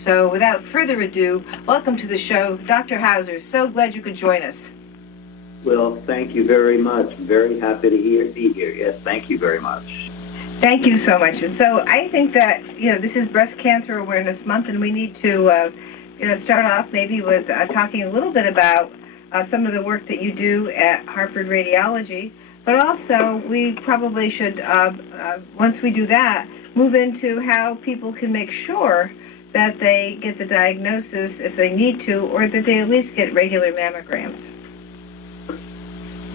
So without further ado, welcome to the show, Dr. Hauser. So glad you could join us. Well, thank you very much. Very happy to be here. Yes, thank you very much. Thank you so much. And so I think that, this is Breast Cancer Awareness Month, and we need to, start off maybe with talking a little bit about some of the work that you do at Hartford Radiology. But also, we probably should, once we do that, move into how people can make sure that they get the diagnosis if they need to, or that they at least get regular mammograms.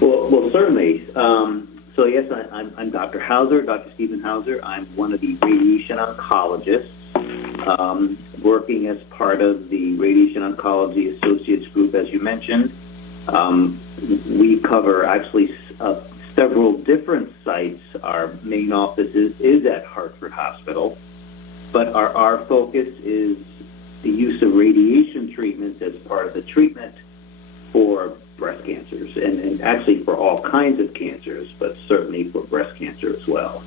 Well, certainly. So yes, I'm Dr. Hauser, Dr. Stephen Hauser. I'm one of the radiation oncologists working as part of the Radiation Oncology Associates Group, as you mentioned. We cover actually several different sites. Our main office is at Hartford Hospital, but our focus is the use of radiation treatments as part of the treatment for breast cancers, and actually for all kinds of cancers, but certainly for breast cancer as well.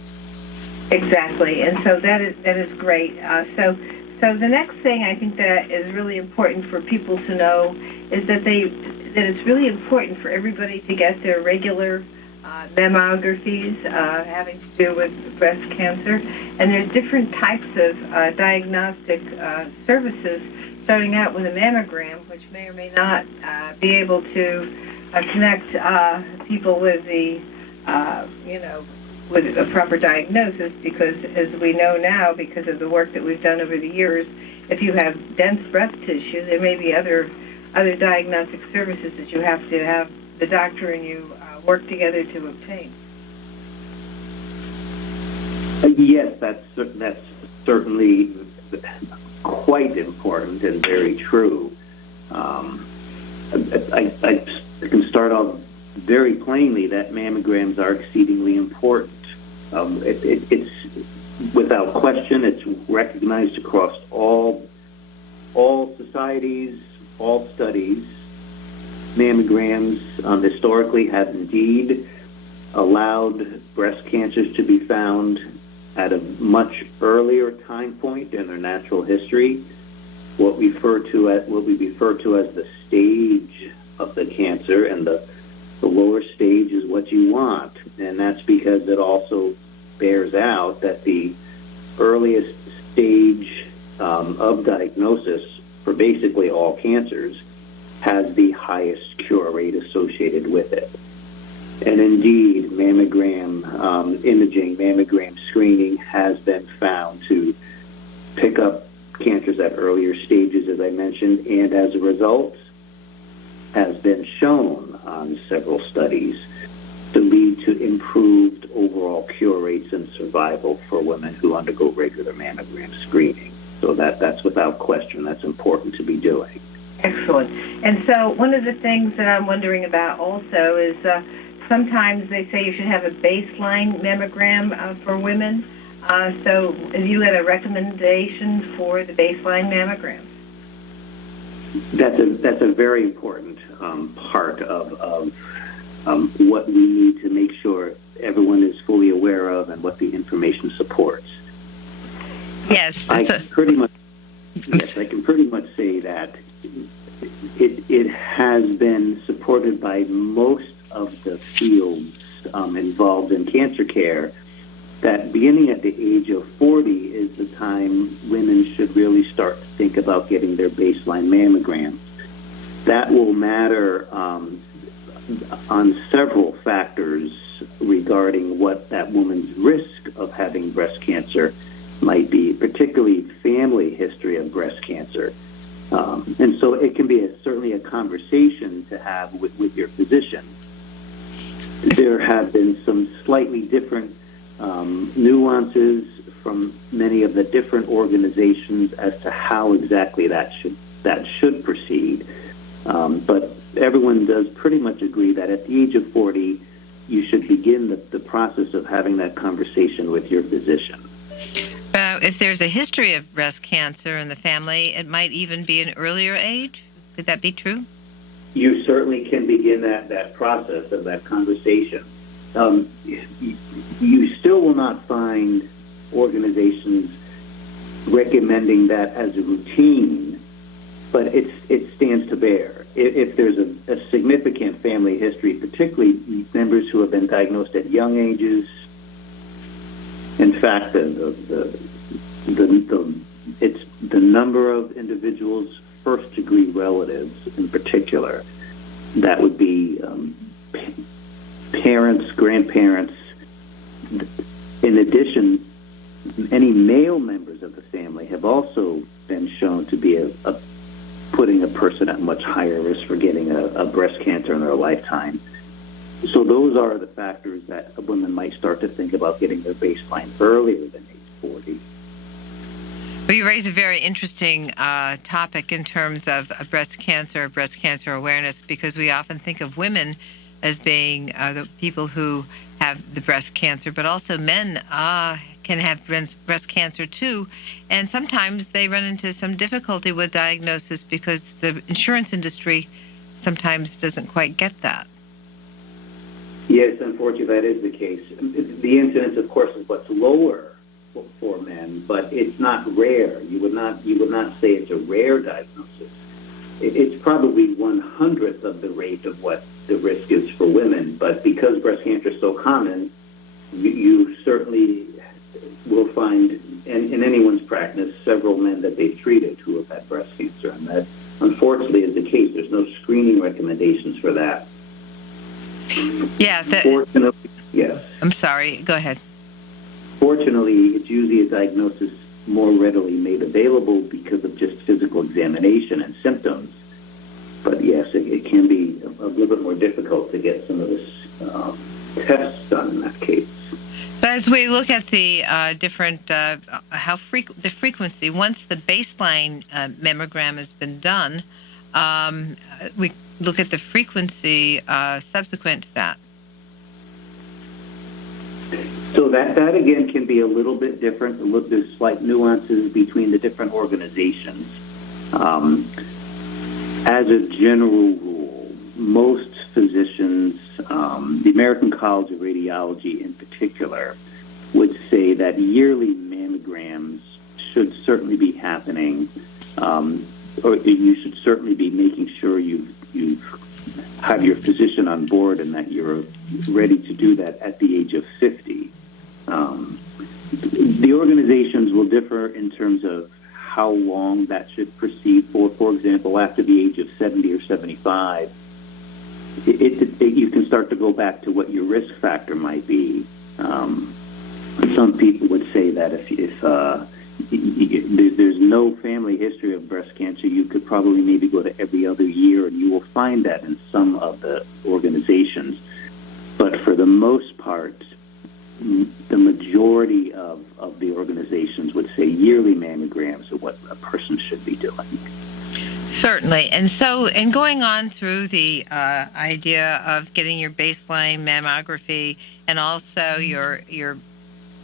Exactly, and so that is great. So the next thing I think that is really important for people to know is that it's really important for everybody to get their regular mammographies having to do with breast cancer, and there's different types of diagnostic services, starting out with a mammogram, which may or may not be able to connect people with the with a proper diagnosis, because as we know now, because of the work that we've done over the years, if you have dense breast tissue, there may be other diagnostic services that you have to have the doctor and you work together to obtain. Yes, that's certainly quite important and very true. I can start off very plainly that mammograms are exceedingly important. It's without question, it's recognized across all societies, all studies. Mammograms historically have indeed allowed breast cancers to be found at a much earlier time point in their natural history, what we refer to as the stage of the cancer, and the lower stage is what you want. And that's because it also bears out that the earliest stage of diagnosis for basically all cancers has the highest cure rate associated with it. And indeed, mammogram imaging, mammogram screening has been found to pick up cancers at earlier stages, as I mentioned, and as a result, has been shown on several studies to lead to improved overall cure rates and survival for women who undergo regular mammogram screening. So that's without question, that's important to be doing. Excellent. And so one of the things that I'm wondering about also is sometimes they say you should have a baseline mammogram for women. So have you got a recommendation for the baseline mammograms? That's a very important part of what we need to make sure everyone is fully aware of and what the information supports. Yes. I can pretty much say that it has been supported by most of the fields involved in cancer care that beginning at the age of 40 is the time women should really start to think about getting their baseline mammogram. That will matter on several factors regarding what that woman's risk of having breast cancer might be, particularly family history of breast cancer. And so it can be certainly a conversation to have with your physician. There have been some slightly different nuances from many of the different organizations as to how exactly that should proceed. But everyone does pretty much agree that at the age of 40, you should begin the process of having that conversation with your physician. If there's a history of breast cancer in the family, it might even be an earlier age. Could that be true? You certainly can begin that process of that conversation. You still will not find organizations recommending that as a routine, but it stands to bear. If there's a significant family history, particularly members who have been diagnosed at young ages, in fact, it's the number of individuals, first-degree relatives in particular, that would be parents, grandparents. In addition, any male members of the family have also been shown to be putting a person at much higher risk for getting a breast cancer in their lifetime. So those are the factors that a woman might start to think about getting their baseline earlier than age 40. Well, you raise a very interesting topic in terms of breast cancer awareness, because we often think of women as being the people who have the breast cancer, but also men can have breast cancer too, and sometimes they run into some difficulty with diagnosis because the insurance industry sometimes doesn't quite get that. Yes, unfortunately, that is the case. The incidence, of course, is what's lower for men, but it's not rare. You would not say it's a rare diagnosis. It's probably 1/100th of the rate of what the risk is for women, but because breast cancer is so common, you certainly will find in anyone's practice several men that they've treated who have had breast cancer, and that unfortunately is the case. There's no screening recommendations for that. Yeah. Fortunately, yes. I'm sorry. Go ahead. Fortunately, it's usually a diagnosis more readily made available because of just physical examination and symptoms. But yes, it can be a little bit more difficult to get some of this tests done in that case. So as we look at the different, the frequency, once the baseline mammogram has been done, we look at the frequency subsequent to that. So that again can be a little bit different. There's slight nuances between the different organizations. As a general rule, most physicians, the American College of Radiology in particular, would say that yearly mammograms should certainly be happening, or you should certainly be making sure you have your physician on board and that you're ready to do that at the age of 50. The organizations will differ in terms of how long that should proceed for. For example, after the age of 70 or 75, you can start to go back to what your risk factor might be. Some people would say that if there's no family history of breast cancer, you could probably maybe go to every other year, and you will find that in some of the organizations. But for the most part, the majority of the organizations would say yearly mammograms are what a person should be doing. Certainly. And so in going on through the idea of getting your baseline mammography and also your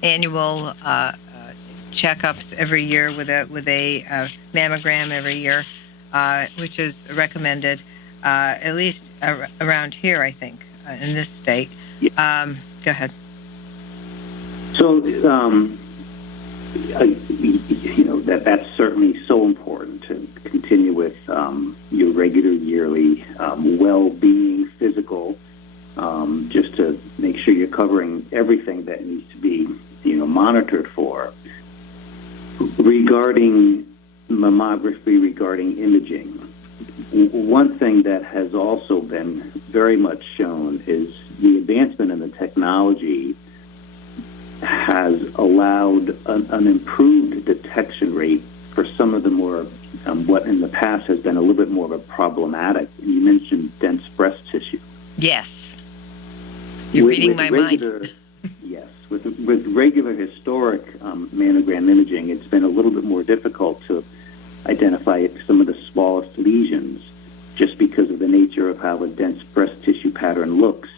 annual checkups every year with a mammogram every year, which is recommended, at least around here, I think, in this state. Yeah. Go ahead. So, that's certainly so important to continue with your regular yearly well-being, physical, just to make sure you're covering everything that needs to be, monitored for. Regarding mammography, regarding imaging, one thing that has also been very much shown is the advancement in the technology has allowed an improved detection rate for some of the more, what in the past has been a little bit more of a problematic. You mentioned dense breast tissue. Yes. You're reading my mind. Yes. With regular historic mammogram imaging, it's been a little bit more difficult to identify some of the smallest lesions just because of the nature of how a dense breast tissue pattern looks.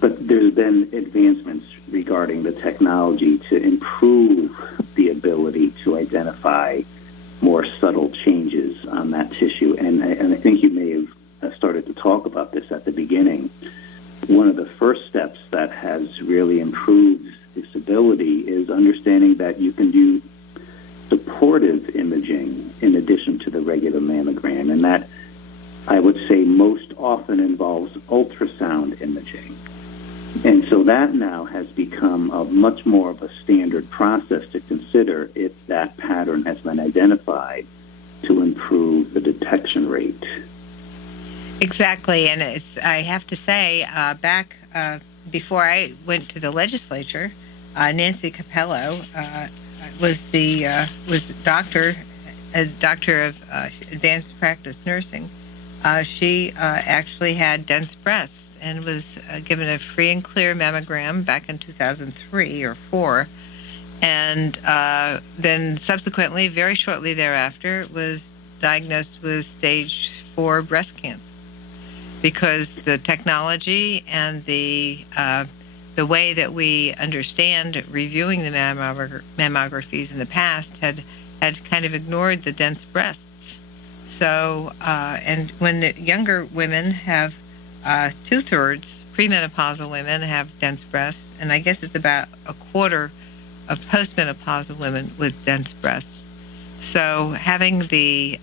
But there's been advancements regarding the technology to improve the ability to identify more subtle changes on that tissue. And I think you may have started to talk about this at the beginning. One of the first steps that has really improved this ability is understanding that you can do supportive imaging in addition to the regular mammogram, and that I would say most often involves ultrasound imaging. And so that now has become a much more of a standard process to consider if that pattern has been identified to improve the detection rate. Exactly, and I have to say, back before I went to the legislature, Nancy Capello was doctor of advanced practice nursing. She actually had dense breasts and was given a free and clear mammogram back in 2003 or 4, and then subsequently, very shortly thereafter, was diagnosed with stage 4 breast cancer, because the technology and the way that we understand reviewing the mammographies in the past had kind of ignored the dense breasts. So, and when the younger women have 2/3, premenopausal women have dense breasts, and I guess it's about a quarter of postmenopausal women with dense breasts. So having the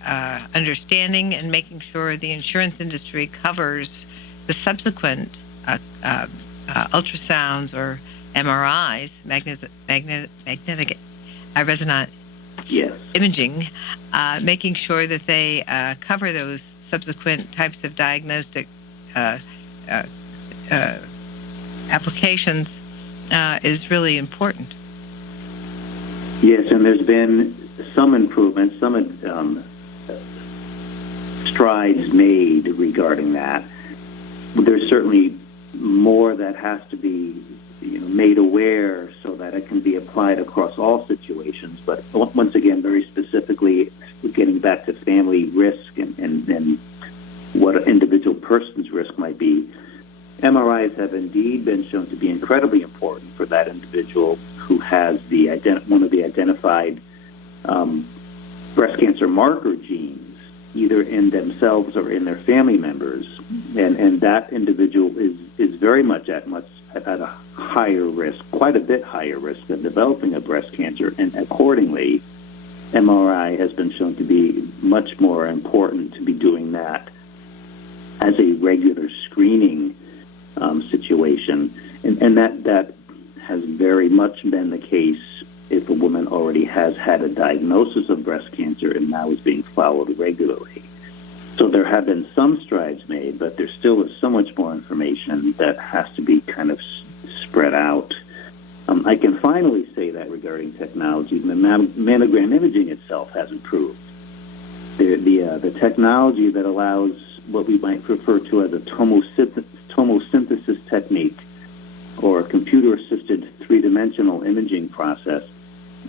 understanding and making sure the insurance industry covers the subsequent ultrasounds or MRIs, magnetic resonant imaging, making sure that they cover those subsequent types of diagnostic applications is really important. Yes, and there's been some improvements, some strides made regarding that. There's certainly more that has to be made aware so that it can be applied across all situations. But once again, very specifically, getting back to family risk and what an individual person's risk might be, MRIs have indeed been shown to be incredibly important for that individual who has one of the identified breast cancer marker genes, either in themselves or in their family members, and that individual is very much at a higher risk, quite a bit higher risk of developing a breast cancer, and accordingly, MRI has been shown to be much more important to be doing that as a regular screening situation, and that has very much been the case if a woman already has had a diagnosis of breast cancer and now is being followed regularly. So there have been some strides made, but there still is so much more information that has to be kind of spread out. I can finally say that regarding technology, the mammogram imaging itself has improved. The technology that allows what we might refer to as a tomosynthesis technique, or a computer-assisted three-dimensional imaging process,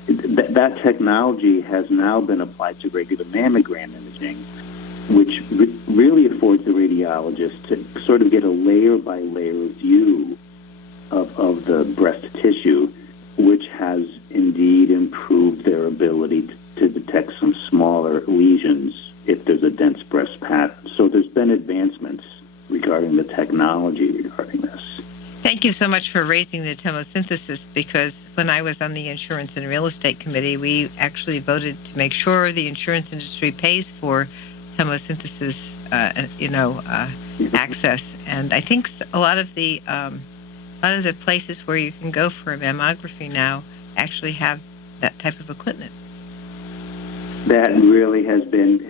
that technology has now been applied to regular mammogram imaging, which really affords the radiologist to sort of get a layer-by-layer view of the breast tissue, which has indeed improved their ability to detect some smaller lesions if there's a dense breast pattern. So there's been advancements regarding the technology regarding this. Thank you so much for raising the tomosynthesis, because when I was on the Insurance and Real Estate Committee, we actually voted to make sure the insurance industry pays for tomosynthesis, access. And I think a lot of the places where you can go for a mammography now actually have that type of equipment. That really has been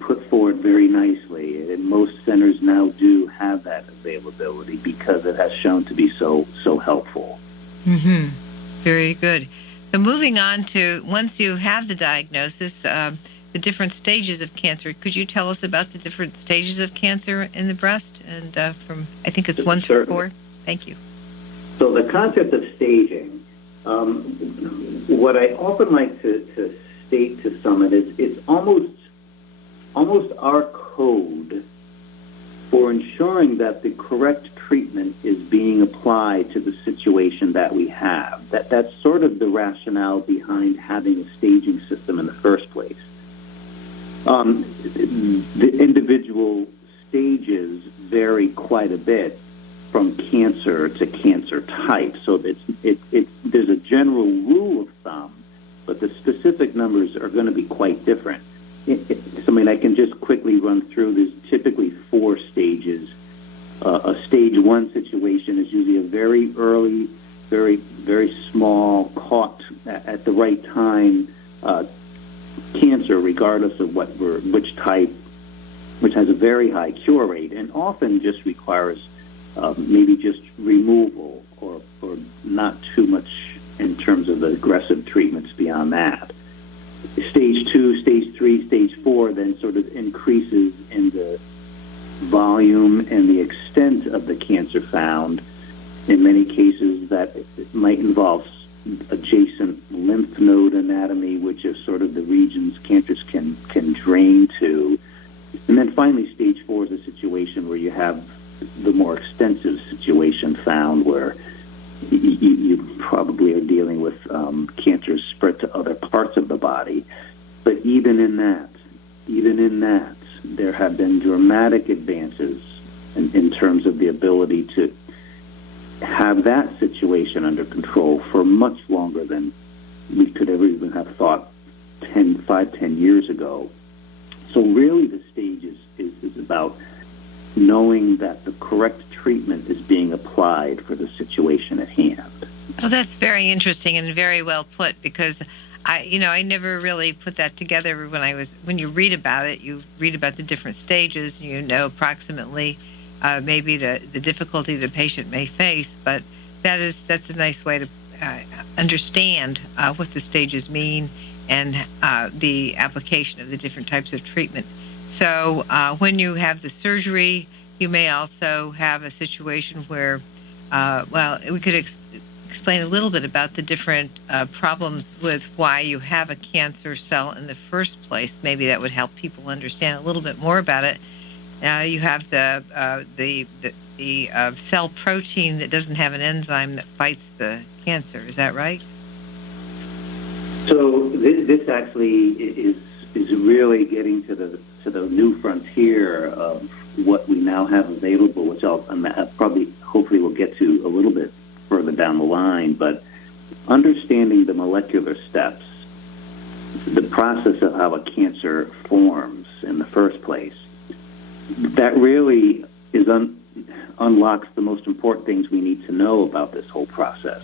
put forward very nicely, and most centers now do have that availability because it has shown to be so helpful. Mm-hmm. Very good. So moving on to, once you have the diagnosis, the different stages of cancer, could you tell us about the different stages of cancer in the breast, and from, I think it's 1 through 4? Thank you. So the concept of staging, what I often like to state to someone is it's almost our code for ensuring that the correct treatment is being applied to the situation that we have. That's sort of the rationale behind having a staging system in the first place. The individual stages vary quite a bit from cancer to cancer type, so there's a general rule of thumb but the specific numbers are going to be quite different. I can just quickly run through. There's typically 4 stages. A stage 1 situation is usually a very early, very, very small, caught at the right time cancer, regardless of which type, which has a very high cure rate, and often just requires maybe just removal or not too much in terms of the aggressive treatments beyond that. Stage 2, stage 3, stage 4 then sort of increases in the volume and the extent of the cancer found. In many cases, that might involve adjacent lymph node anatomy, which is sort of the regions cancers can drain to. And then finally, stage 4 is a situation where you have the more extensive situation found, where you probably are dealing with cancers spread to other parts of the body. But even in that, there have been dramatic advances in terms of the ability to have that situation under control for much longer than we could ever even have thought 10 years ago. So really the stage is about knowing that the correct treatment is being applied for the situation at hand. Oh, that's very interesting and very well put, because I never really put that together. When you read about it, you read about the different stages, and you know approximately maybe the difficulty the patient may face, but that's a nice way to understand what the stages mean and the application of the different types of treatment. So when you have the surgery, you may also have a situation where, we could explain a little bit about the different problems with why you have a cancer cell in the first place. Maybe that would help people understand a little bit more about it. You have the cell protein that doesn't have an enzyme that fights the cancer. Is that right? So this actually is really getting to the new frontier of what we now have available, which I'll hopefully we'll get to a little bit further down the line. But understanding the molecular steps, the process of how a cancer forms in the first place, that really is unlocks the most important things we need to know about this whole process.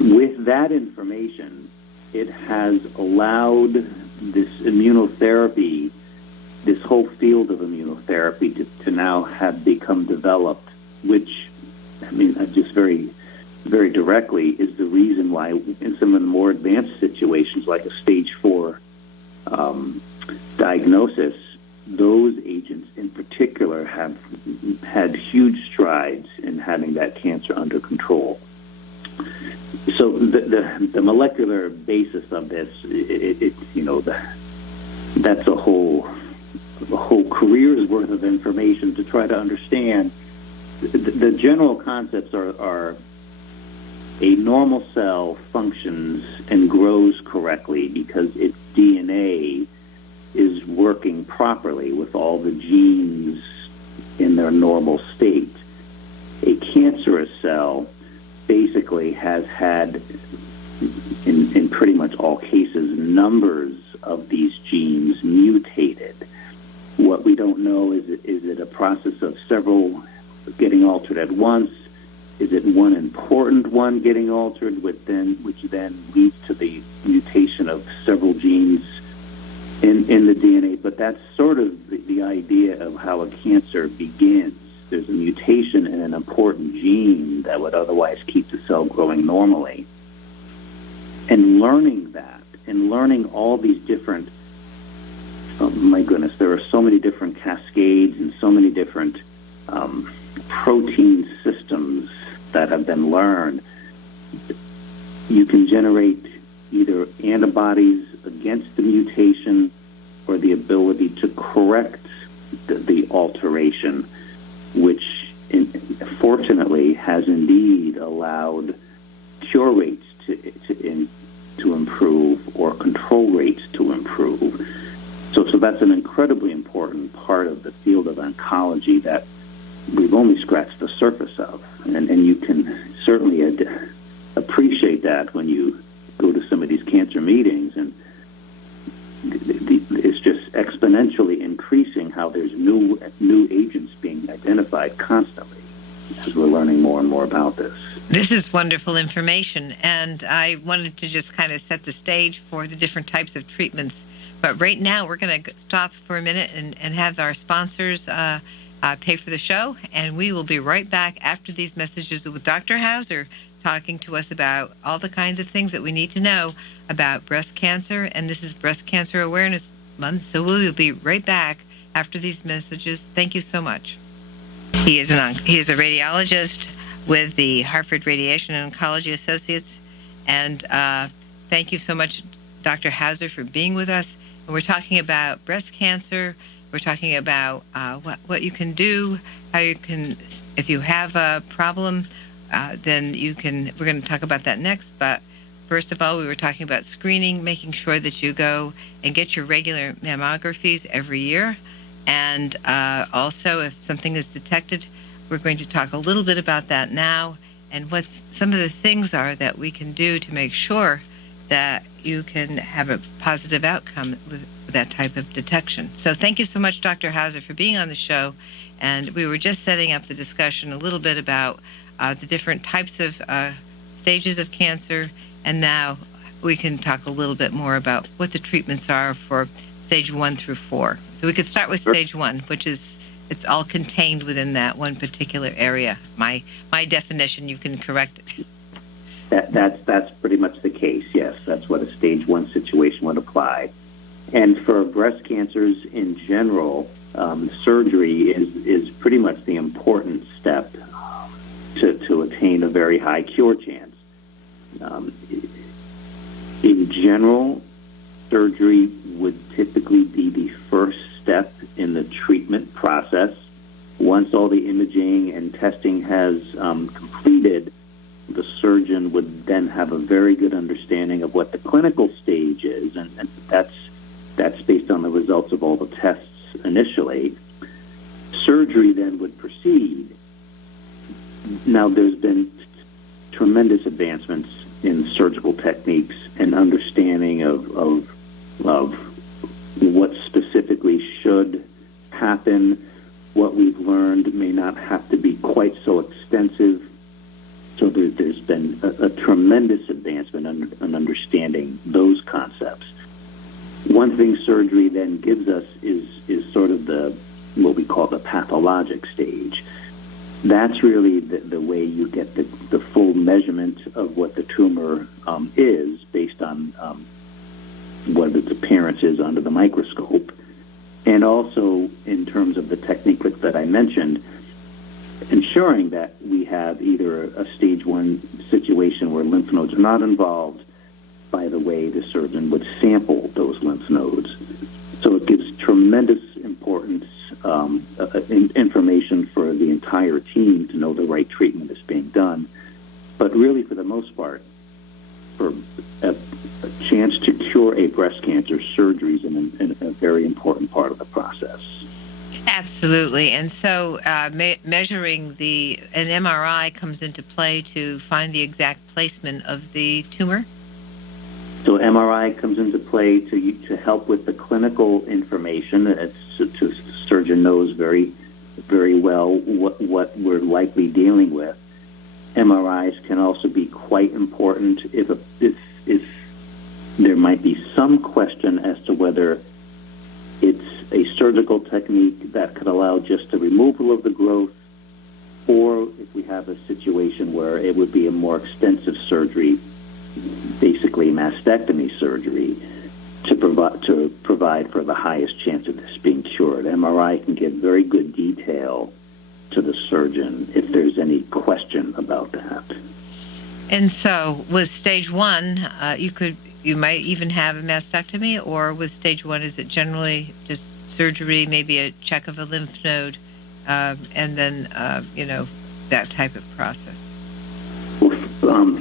With that information, it has allowed this immunotherapy, this whole field of immunotherapy to now have become developed, which, just very, very directly is the reason why in some of the more advanced situations, like a stage 4 diagnosis, those agents in particular have had huge strides in having that cancer under control. So the molecular basis of this, that's a whole career's worth of information to try to understand. The general concepts are a normal cell functions and grows correctly because its DNA is working properly with all the genes in their normal state. A cancerous cell basically has had, in pretty much all cases, numbers of these genes mutated. What we don't know is it a process of several getting altered at once? Is it one important one getting altered, which then leads to the mutation of several genes in the DNA? But that's sort of the idea of how a cancer begins. There's a mutation in an important gene that would otherwise keep the cell growing normally. And learning that, and learning all these different, oh my goodness, there are so many different cascades and so many different protein systems that have been learned. You can generate either antibodies against the mutation or the ability to correct the alteration, which fortunately has indeed allowed cure rates to improve or control rates to improve. So that's an incredibly important part of the field of oncology that we've only scratched the surface of. And you can certainly appreciate that when you go to some of these cancer meetings, and it's just exponentially increasing how there's new agents being identified constantly as we're learning more and more about this. This is wonderful information, and I wanted to just kind of set the stage for the different types of treatments. But right now, we're going to stop for a minute and have our sponsors pay for the show, and we will be right back after these messages with Dr. Hauser talking to us about all the kinds of things that we need to know about breast cancer, and this is Breast Cancer Awareness Month, so we will be right back after these messages. Thank you so much. He is a radiologist with the Hartford Radiation and Oncology Associates, and thank you so much, Dr. Hauser, for being with us. And we're talking about breast cancer. We're talking about what you can do, how you can, if you have a problem, then you can, we're going to talk about that next. But first of all, we were talking about screening, making sure that you go and get your regular mammographies every year. And also, if something is detected, we're going to talk a little bit about that now and what some of the things are that we can do to make sure that you can have a positive outcome with that type of detection. So thank you so much, Dr. Hauser, for being on the show. And we were just setting up the discussion a little bit about the different types of stages of cancer, and now we can talk a little bit more about what the treatments are for stage 1 through 4. So we could start with stage 1, which is it's all contained within that one particular area. My definition, you can correct it. That's pretty much the case, yes. That's what a stage 1 situation would apply. And for breast cancers in general, surgery is pretty much the important step to attain a very high cure chance. In general, surgery would typically be the first step in the treatment process. Once all the imaging and testing has completed, the surgeon would then have a very good understanding of what the clinical stage is, and that's based on the results of all the tests initially. Surgery then would proceed. Now, there's been tremendous advancements in surgical techniques and understanding of what specifically should happen. What we've learned may not have to be quite so extensive. So there's been a tremendous advancement in understanding those concepts. One thing surgery then gives us is sort of what we call the pathologic stage. That's really the way you get the full measurement of what the tumor is based on what its appearance is under the microscope. And also in terms of the technique that I mentioned, ensuring that we have either a stage 1 situation where lymph nodes are not involved by the way the surgeon would sample those lymph nodes. So it gives tremendous importance, information for the entire team to know the right treatment is being done. But really, for the most part, for a chance to cure a breast cancer, surgery is a very important part of the process. Absolutely. And so measuring an MRI comes into play to find the exact placement of the tumor? So MRI comes into play to help with the clinical information. The surgeon knows very, very well what we're likely dealing with. MRIs can also be quite important if there might be some question as to whether it's a surgical technique that could allow just the removal of the growth, or if we have a situation where it would be a more extensive surgery, basically mastectomy surgery, to provide for the highest chance of this being cured. MRI can give very good detail to the surgeon if there's any question about that. And so with stage 1, you might even have a mastectomy, or with stage 1, is it generally just surgery, maybe a check of a lymph node, and then, that type of process? Well,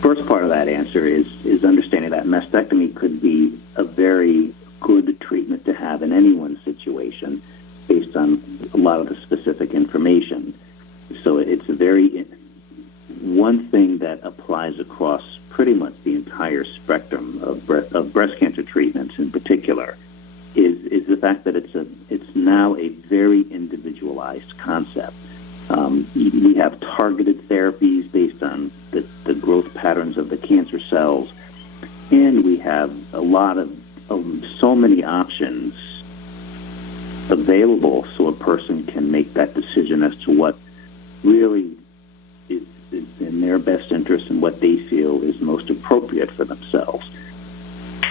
first part of that answer is understanding that mastectomy could be a very good treatment to have in anyone's situation based on a lot of the specific information. So it's one thing that applies across pretty much the entire treatments in particular, is the fact that it's now a very individualized concept. We have targeted therapies based on the growth patterns of the cancer cells, and we have a lot of so many options available so a person can make that decision as to what really is in their best interest and what they feel is most appropriate for themselves.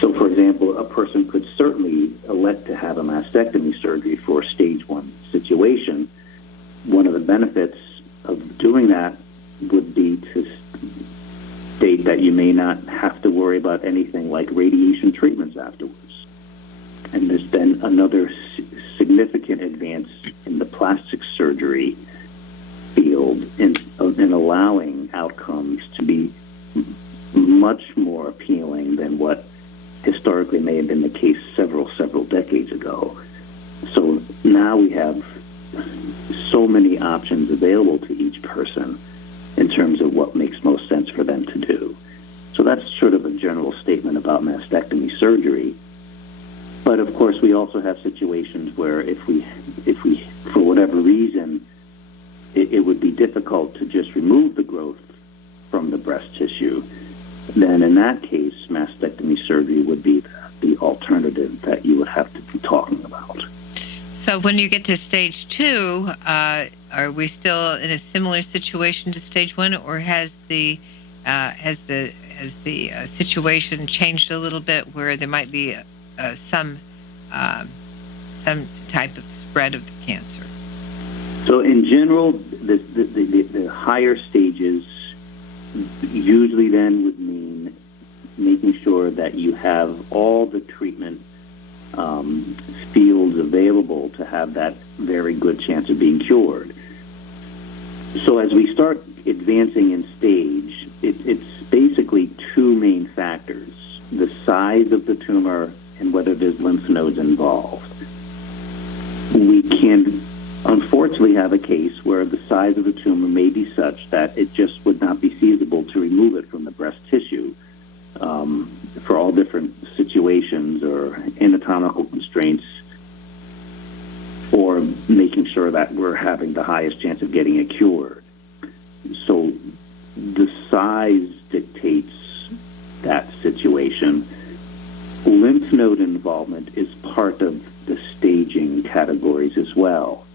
So, for example, a person could certainly elect to have a mastectomy surgery for a stage 1 situation. One of the benefits of doing that would be to state that you may not have to worry about anything like radiation treatments afterwards. And there's been another significant advance in the plastic surgery field in allowing outcomes to be much more appealing than what historically may have been the case several decades ago. So now we have so many options available to each person in terms of what makes most sense for them to do. So that's sort of a general statement about mastectomy surgery. But of course, we also have situations where if we for whatever reason, it would be difficult to just remove the growth from the breast tissue, then in that case, mastectomy surgery would be the alternative that you would have to be talking about. So when you get to stage 2, are we still in a similar situation to stage 1, or has the situation changed a little bit where there might be some type of spread of the cancer? So in general, the higher stages usually then would mean making sure that you have all the treatment fields available to have that very good chance of being cured. So as we start advancing in stage, it's basically two main factors: the size of the tumor and whether there's lymph nodes involved. We can unfortunately have a case where the size of the tumor may be such that it just would not be feasible to remove it from the breast tissue for all different situations or anatomical constraints, or making sure that we're having the highest chance of getting it cured. So the size dictates that situation. Lymph node involvement is part of the staging categories as well.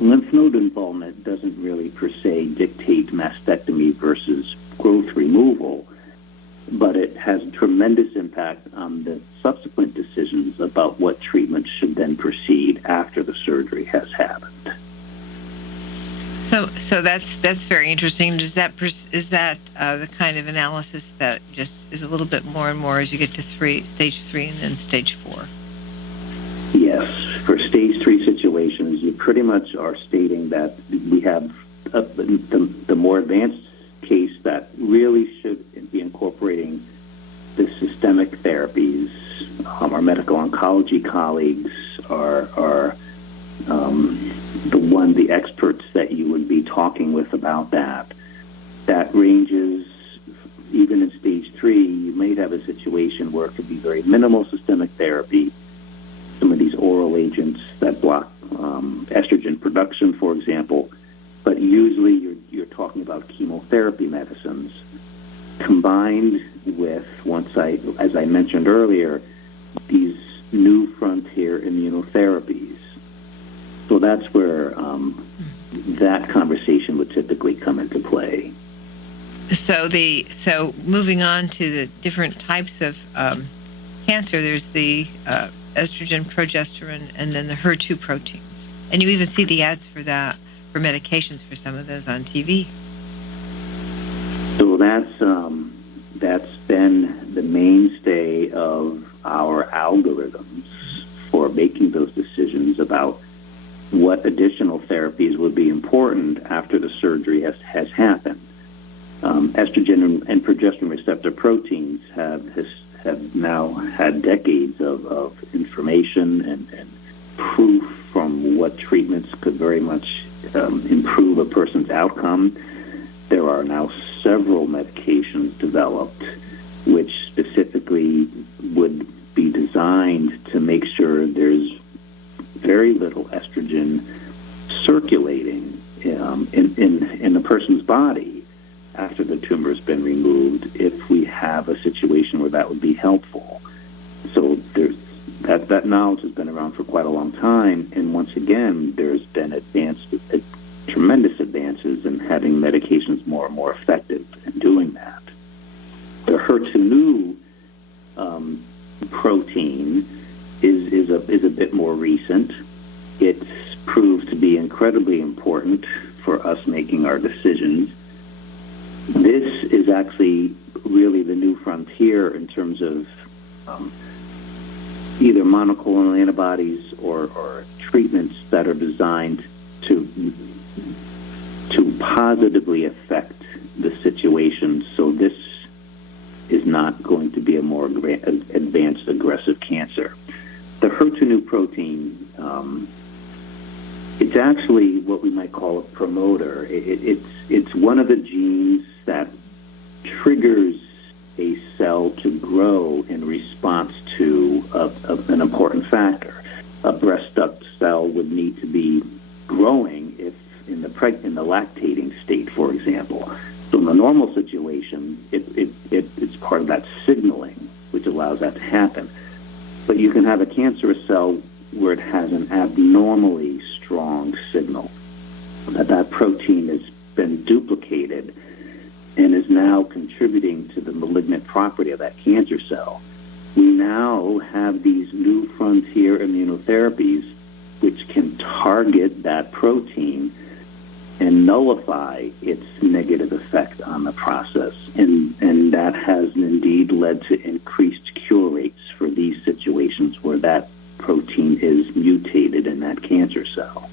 Lymph node involvement doesn't really per se dictate mastectomy versus growth removal, but it has a tremendous impact on the subsequent decisions about what treatment should then proceed after the surgery has happened. So that's very interesting. Is that the kind of analysis that just is a little bit more and more as you get to stage 3 and then stage 4? Yes, for stage 3 situations, you pretty much are stating that we have the more advanced case that really should be incorporating the systemic therapies. Our medical oncology colleagues are the experts that you would be talking with about that. That ranges, even in stage 3, you may have a situation where it could be very minimal systemic therapy. Some of these oral agents that block estrogen production, for example, but usually you're talking about chemotherapy medicines combined with, as I mentioned earlier, these new frontier immunotherapies. So that's where that conversation would typically come into play. So moving on to the different types of cancer, there's the estrogen, progesterone, and then the HER2 proteins. And you even see the ads for that, for medications for some of those on TV. So that's been the mainstay of our algorithms for making those decisions about what additional therapies would be important after the surgery has happened. Estrogen and progesterone receptor proteins have now had decades of information and proof from what treatments could very much improve a person's outcome. There are now several medications developed which specifically would be designed to make sure there's very little estrogen circulating in the person's body after the tumor has been removed, if we have a situation where that would be helpful. So there's that knowledge has been around for quite a long time, and once again, there's been tremendous advances in having medications more and more effective in doing that. The HER2 protein is a bit more recent. It's proved to be incredibly important for us making our decisions. This is actually really the new frontier in terms of either monoclonal antibodies or treatments that are designed to positively affect the situation. So this is not going to be a more advanced aggressive cancer. The HER2 protein, it's actually what we might call a promoter. It's one of the genes that triggers a cell to grow in response to an important factor. A breast duct cell would need to be growing if in the lactating state, for example. So in the normal situation, it's part of that signaling which allows that to happen. But you can have a cancerous cell where it has an abnormally strong signal, that protein has been duplicated and is now contributing to the malignant property of that cancer cell. We now have these new frontier immunotherapies which can target that protein and nullify its negative effect on the process. And that has indeed led to increased cure rates for these situations where that protein is mutated in that cancer cell.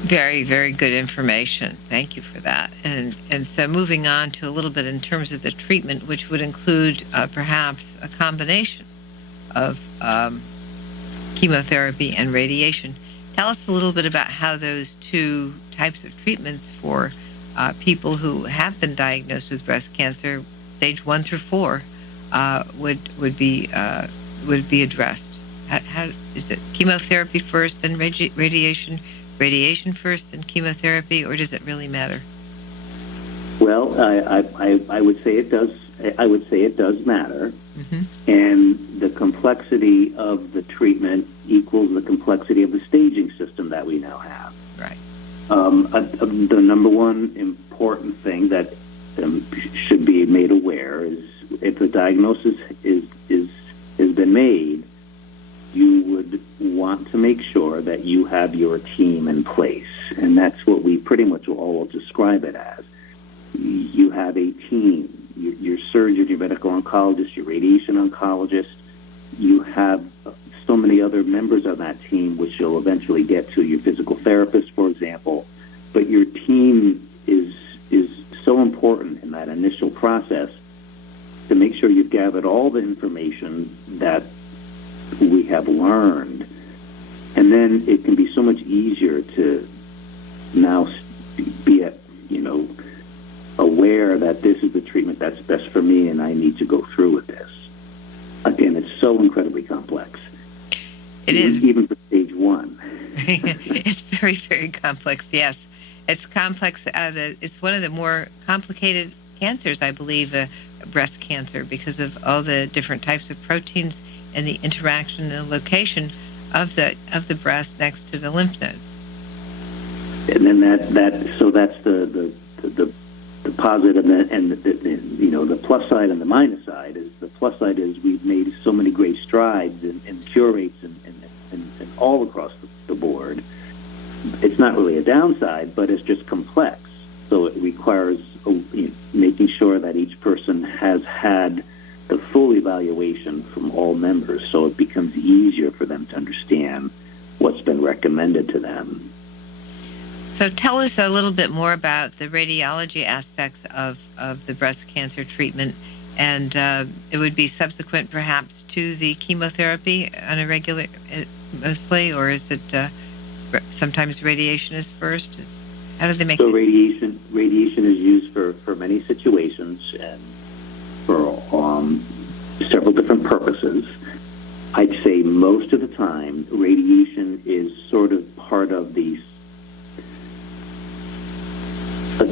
Very, very good information. Thank you for that. And so moving on to a little bit in terms of the treatment, which would include perhaps a combination of chemotherapy and radiation. Tell us a little bit about how those two types of treatments for people who have been diagnosed with breast cancer, stage 1 through 4, would be addressed. How is it chemotherapy first, then radiation first, then chemotherapy, or does it really matter? Well, I would say it does. I would say it does matter, and the complexity of the treatment equals the complexity of the staging system that we now have. Right. The number one important thing that should be made aware is if the diagnosis has been made, you would want to make sure that you have your team in place, and that's what we pretty much all describe it as. You have a team. Your surgeon, your medical oncologist, your radiation oncologist. You have so many other members of that team, which you'll eventually get to, your physical therapist, for example. But your team is so important in that initial process to make sure you've gathered all the information that we have learned. And then it can be so much easier to now be aware that this is the treatment that's best for me and I need to go through with this. Again, it's so incredibly complex. It is. Even for stage 1. It's very, very complex, yes. It's complex. It's one of the more complicated cancers, I believe, breast cancer, because of all the different types of proteins and the interaction and the location of the breast next to the lymph nodes. And then that's the positive and the plus side and the minus side is the plus side is we've made so many great strides in cure rates and all across the board. It's not really a downside, but it's just complex. So it requires making sure that each person has had the full evaluation from all members, so it becomes easier for them to understand what's been recommended to them. So tell us a little bit more about the radiology aspects of the breast cancer treatment, and it would be subsequent perhaps to the chemotherapy on a regular, mostly, or is it sometimes radiation is first? How do they make it? So radiation is used for many situations, and for several different purposes. I'd say most of the time, radiation is sort of part of a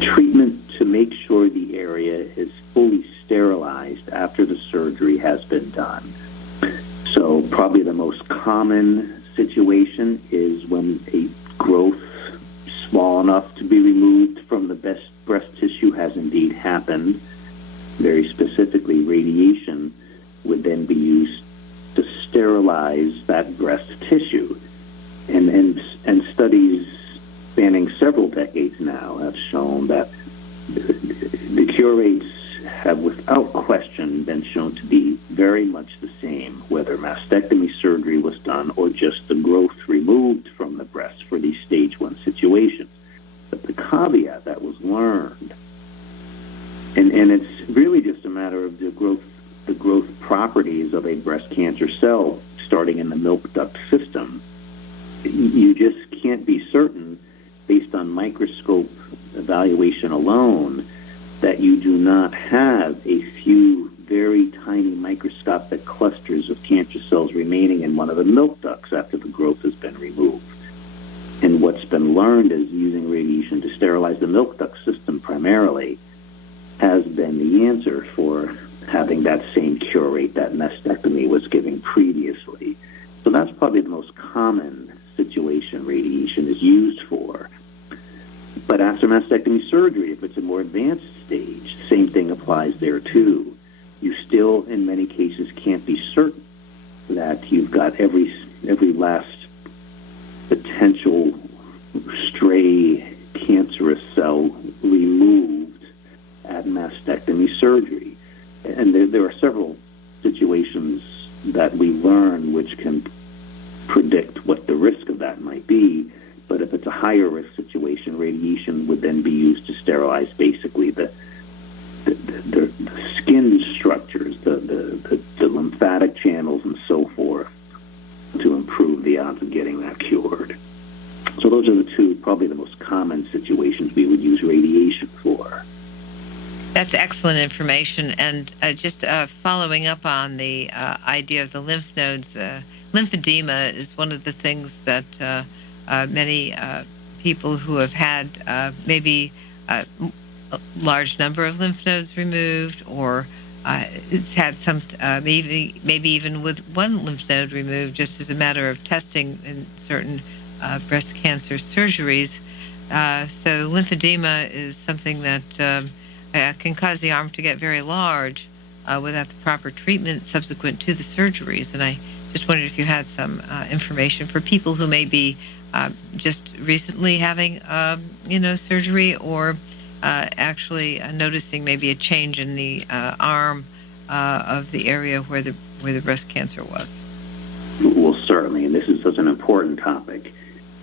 treatment to make sure the area is fully sterilized after the surgery has been done. So probably the most common situation is when a growth small enough to be removed from the breast tissue has indeed happened. Very specifically, radiation would then be used to sterilize that breast tissue. And studies spanning several decades now have shown that the cure rates have without question been shown to be very much the same, whether mastectomy surgery was done or just the growth removed from the breast for these stage 1 situations. But the caveat that was learned, and it's really just a matter of the growth properties of a breast cancer cell starting in the milk duct system. You just can't be certain, based on microscope evaluation alone, that you do not have a few very tiny microscopic clusters of cancer cells remaining in one of the milk ducts after the growth has been removed. And what's been learned is using radiation to sterilize the milk duct system primarily has been the answer for having that same cure rate that mastectomy was giving previously. So that's probably the most common situation radiation is used for. But after mastectomy surgery, if it's a more advanced stage, the same thing applies there too. You still, in many cases, can't be certain that you've got every last potential stray cancerous cell removed at mastectomy surgery. And there are several situations that we learn which can predict what the risk of that might be. But if it's a higher risk situation, radiation would then be used to sterilize basically the skin structures, the lymphatic channels, and so forth, to improve the odds of getting that cured. So those are the two, probably the most common situations we would use radiation for. That's excellent information. And just following up on the idea of the lymph nodes, lymphedema is one of the things that many people who have had maybe a large number of lymph nodes removed, or it's had some maybe even with one lymph node removed, just as a matter of testing in certain breast cancer surgeries. So lymphedema is something that can cause the arm to get very large without the proper treatment subsequent to the surgeries. And I just wondered if you had some information for people who may be just recently having, surgery, or actually noticing maybe a change in the arm of the area where the breast cancer was. Well, certainly, and this is such an important topic.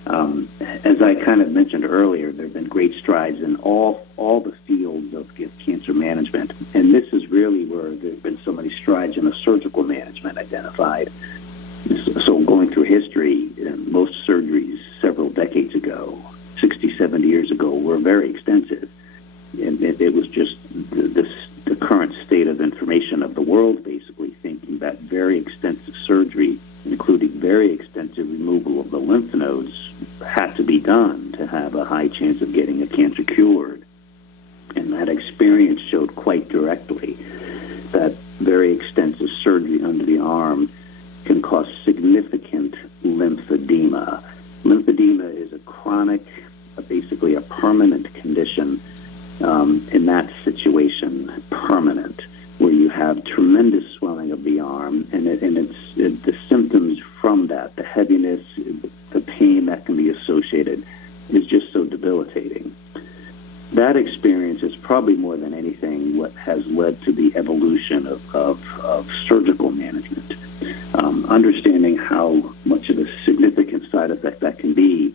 As I kind of mentioned earlier, there have been great strides in all the fields of cancer management, and this is really where there have been so many strides in the surgical management identified. So going through history, most surgeries several decades ago, 60, 70 years ago, were very extensive. And it was just the current state of information of the world, basically, thinking that very extensive surgery, including very extensive removal of the lymph nodes, had to be done to have a high chance of getting a cancer cured. And that experience showed quite directly that very extensive surgery under the arm can cause significant lymphedema. Lymphedema is a chronic, basically a permanent condition, in that situation, permanent, where you have tremendous swelling of the arm, and the symptoms from that, the heaviness, the pain that can be associated, is just so debilitating. That experience is probably more than anything what has led to the evolution of surgical management. Understanding how much of a significant side effect that can be,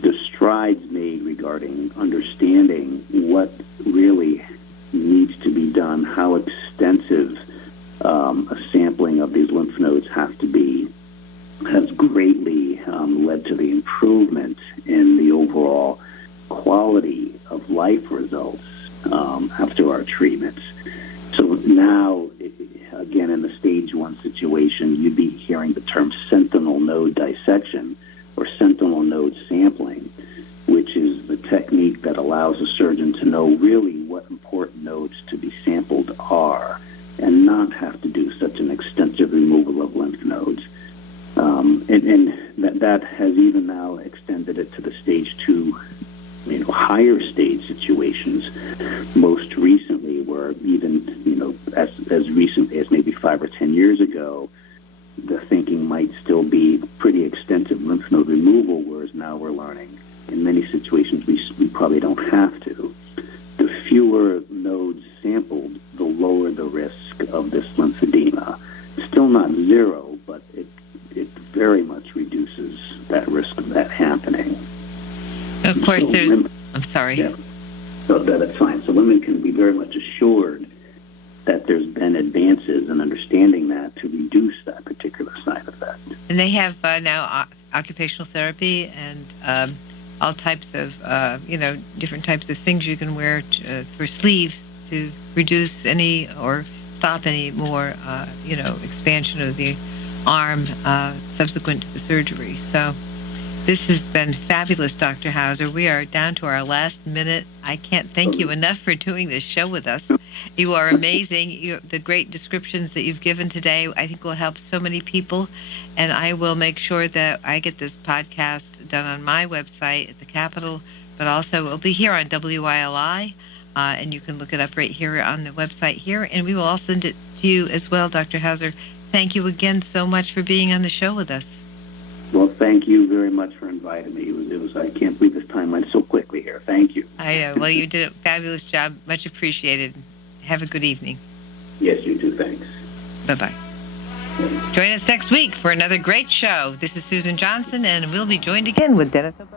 the strides made regarding understanding what really needs to be done, how extensive a sampling of these lymph nodes have to be, has greatly led to the improvement in the overall quality of life results after our treatments. So now, again, in the stage 1 situation, you'd be hearing the term sentinel node dissection or sentinel node sampling, which is the technique that allows a surgeon to know really what important nodes to be sampled are and not have to do such an extensive removal of lymph nodes. And that has even now extended it to the stage 2, higher stage situations. Most recently, where even, as recently as maybe 5 or 10 years ago, the thinking might still be pretty extensive lymph node removal, whereas now we're learning in many situations we probably don't have to. The fewer nodes sampled, the lower the risk of this lymphedema. Still not zero, but it very much reduces that risk of that happening. Of course, So I'm sorry. Yeah, so that's fine. So women can be very much assured that there's been advances in understanding that to reduce that particular side effect. And they have now occupational therapy and all types of, different types of things you can wear for sleeves to reduce any or stop any more, expansion of the arm subsequent to the surgery. So this has been fabulous, Dr. Hauser. We are down to our last minute. I can't thank you enough for doing this show with us. You are amazing. The great descriptions that you've given today, I think, will help so many people. And I will make sure that I get this podcast done on my website at the Capitol, but also it will be here on WILI, and you can look it up right here on the website here. And we will all send it to you as well, Dr. Hauser. Thank you again so much for being on the show with us. Well, thank you very much for inviting me. It was I can't believe this time went so quickly here. Thank you. I know. Well, you did a fabulous job. Much appreciated. Have a good evening. Yes, you too. Thanks. Bye-bye. Join us next week for another great show. This is Susan Johnson, and we'll be joined again with Dennis O'Brien.